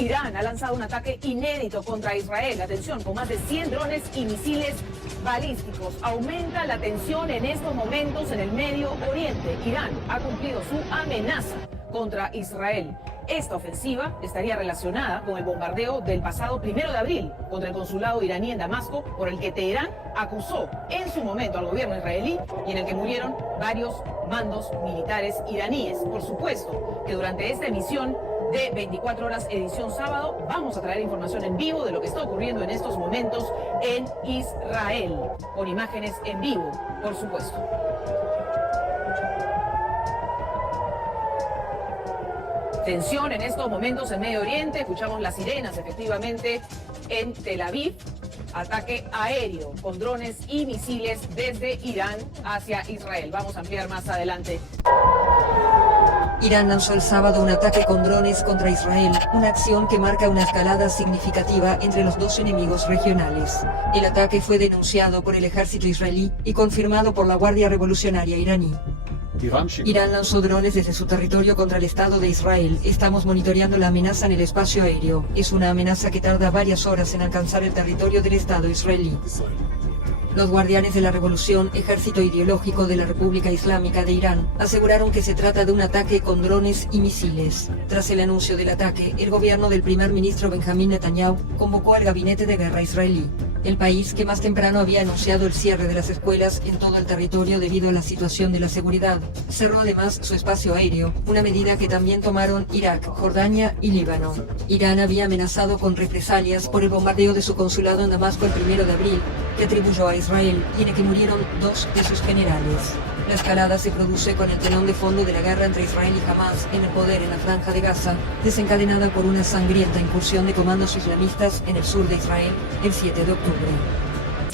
Irán ha lanzado un ataque inédito contra Israel. Atención, con más de 100 drones y misiles balísticos. Aumenta la tensión en estos momentos en el Medio Oriente. Irán ha cumplido su amenaza contra Israel. Esta ofensiva estaría relacionada con el bombardeo del pasado 1 de abril contra el consulado iraní en Damasco, por el que Teherán acusó en su momento al gobierno israelí y en el que murieron varios mandos militares iraníes. Por supuesto que durante esta emisión de 24 horas edición sábado vamos a traer información en vivo de lo que está ocurriendo en estos momentos en Israel, con imágenes en vivo, por supuesto. Tensión en estos momentos en Medio Oriente, escuchamos las sirenas efectivamente en Tel Aviv, ataque aéreo con drones y misiles desde Irán hacia Israel. Vamos a ampliar más adelante. Irán lanzó el sábado un ataque con drones contra Israel, una acción que marca una escalada significativa entre los dos enemigos regionales. El ataque fue denunciado por el ejército israelí y confirmado por la Guardia Revolucionaria iraní. Irán lanzó drones desde su territorio contra el Estado de Israel. Estamos monitoreando la amenaza en el espacio aéreo. Es una amenaza que tarda varias horas en alcanzar el territorio del Estado israelí. Los guardianes de la revolución, ejército ideológico de la República Islámica de Irán, aseguraron que se trata de un ataque con drones y misiles. Tras el anuncio del ataque, el gobierno del primer ministro Benjamín Netanyahu convocó al gabinete de guerra israelí. El país, que más temprano había anunciado el cierre de las escuelas en todo el territorio debido a la situación de la seguridad, cerró además su espacio aéreo, una medida que también tomaron Irak, Jordania y Líbano. Irán había amenazado con represalias por el bombardeo de su consulado en Damasco el 1 de abril, que atribuyó a Israel y en el que murieron 2 de sus generales. La escalada se produce con el telón de fondo de la guerra entre Israel y Hamas en el poder en la Franja de Gaza, desencadenada por una sangrienta incursión de comandos islamistas en el sur de Israel el 7 de octubre.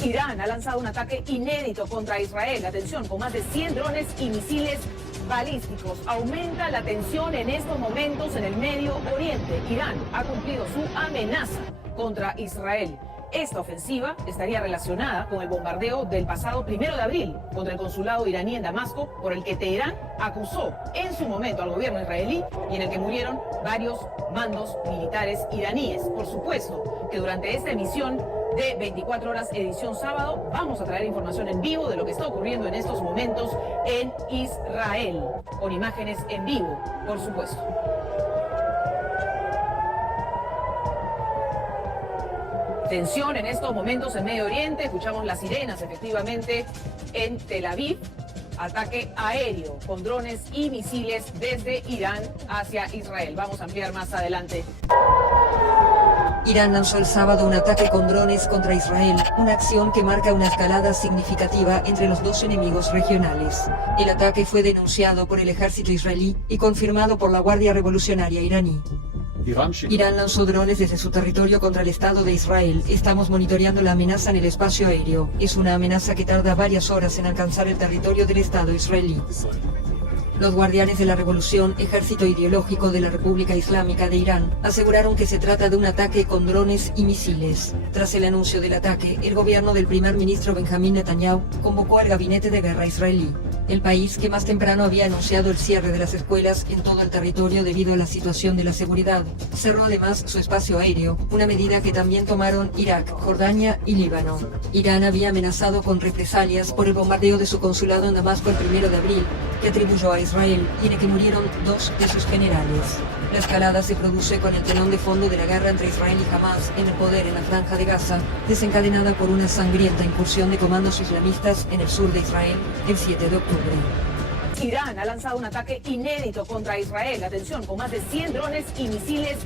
Irán ha lanzado un ataque inédito contra Israel. Atención, con más de 100 drones y misiles balísticos. Aumenta la tensión en estos momentos en el Medio Oriente. Irán ha cumplido su amenaza contra Israel. Esta ofensiva estaría relacionada con el bombardeo del pasado 1 de abril contra el consulado iraní en Damasco, por el que Teherán acusó en su momento al gobierno israelí y en el que murieron varios mandos militares iraníes. Por supuesto que durante esta emisión de 24 horas edición sábado vamos a traer información en vivo de lo que está ocurriendo en estos momentos en Israel, con imágenes en vivo, por supuesto. Tensión en estos momentos en Medio Oriente, escuchamos las sirenas efectivamente en Tel Aviv, ataque aéreo con drones y misiles desde Irán hacia Israel. Vamos a ampliar más adelante. Irán lanzó el sábado un ataque con drones contra Israel, una acción que marca una escalada significativa entre los dos enemigos regionales. El ataque fue denunciado por el ejército israelí y confirmado por la Guardia Revolucionaria iraní. Irán lanzó drones desde su territorio contra el Estado de Israel. Estamos monitoreando la amenaza en el espacio aéreo. Es una amenaza que tarda varias horas en alcanzar el territorio del Estado israelí. Los guardianes de la revolución, ejército ideológico de la República Islámica de Irán, aseguraron que se trata de un ataque con drones y misiles. Tras el anuncio del ataque, el gobierno del primer ministro Benjamín Netanyahu convocó al gabinete de guerra israelí. El país, que más temprano había anunciado el cierre de las escuelas en todo el territorio debido a la situación de la seguridad, cerró además su espacio aéreo, una medida que también tomaron Irak, Jordania y Líbano. Irán había amenazado con represalias por el bombardeo de su consulado en Damasco el 1 de abril, que atribuyó a Israel y en el que murieron 2 de sus generales. La escalada se produce con el telón de fondo de la guerra entre Israel y Hamas en el poder en la Franja de Gaza, desencadenada por una sangrienta incursión de comandos islamistas en el sur de Israel el 7 de octubre. Irán ha lanzado un ataque inédito contra Israel. Atención, con más de 100 drones y misiles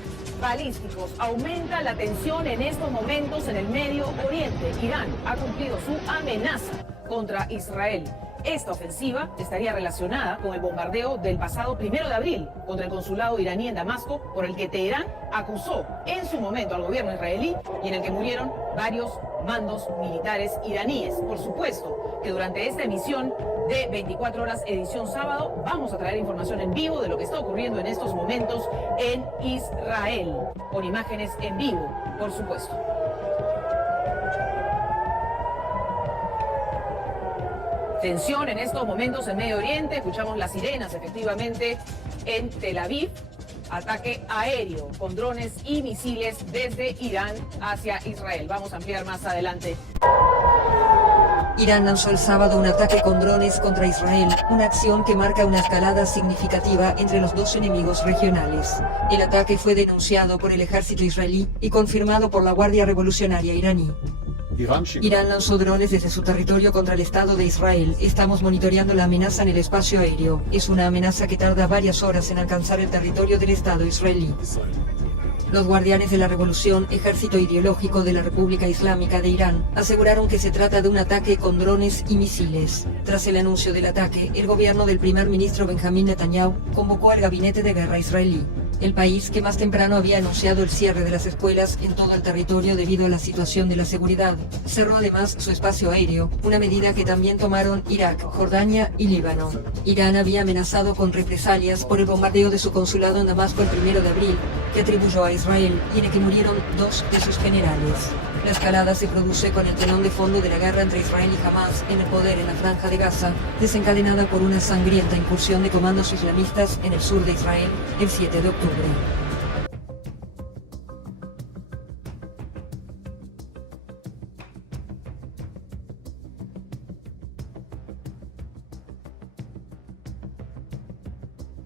balísticos. Aumenta la tensión en estos momentos en el Medio Oriente. Irán ha cumplido su amenaza contra Israel. Esta ofensiva estaría relacionada con el bombardeo del pasado 1 de abril contra el consulado iraní en Damasco, por el que Teherán acusó en su momento al gobierno israelí y en el que murieron varios mandos militares iraníes. Por supuesto que durante esta emisión de 24 horas edición sábado vamos a traer información en vivo de lo que está ocurriendo en estos momentos en Israel, con imágenes en vivo, por supuesto. Tensión en estos momentos en Medio Oriente, escuchamos las sirenas efectivamente en Tel Aviv, ataque aéreo con drones y misiles desde Irán hacia Israel. Vamos a ampliar más adelante. Irán lanzó el sábado un ataque con drones contra Israel, una acción que marca una escalada significativa entre los dos enemigos regionales. El ataque fue denunciado por el ejército israelí y confirmado por la Guardia Revolucionaria iraní. Irán lanzó drones desde su territorio contra el Estado de Israel. Estamos monitoreando la amenaza en el espacio aéreo. Es una amenaza que tarda varias horas en alcanzar el territorio del Estado israelí. Los guardianes de la revolución, ejército ideológico de la República Islámica de Irán, aseguraron que se trata de un ataque con drones y misiles. Tras el anuncio del ataque, el gobierno del primer ministro Benjamín Netanyahu convocó al gabinete de guerra israelí. El país, que más temprano había anunciado el cierre de las escuelas en todo el territorio debido a la situación de la seguridad, cerró además su espacio aéreo, una medida que también tomaron Irak, Jordania y Líbano. Irán había amenazado con represalias por el bombardeo de su consulado en Damasco el 1 de abril, que atribuyó a Israel y en el que murieron 2 de sus generales. La escalada se produce con el telón de fondo de la guerra entre Israel y Hamas en el poder en la Franja de Gaza, desencadenada por una sangrienta incursión de comandos islamistas en el sur de Israel el 7 de octubre.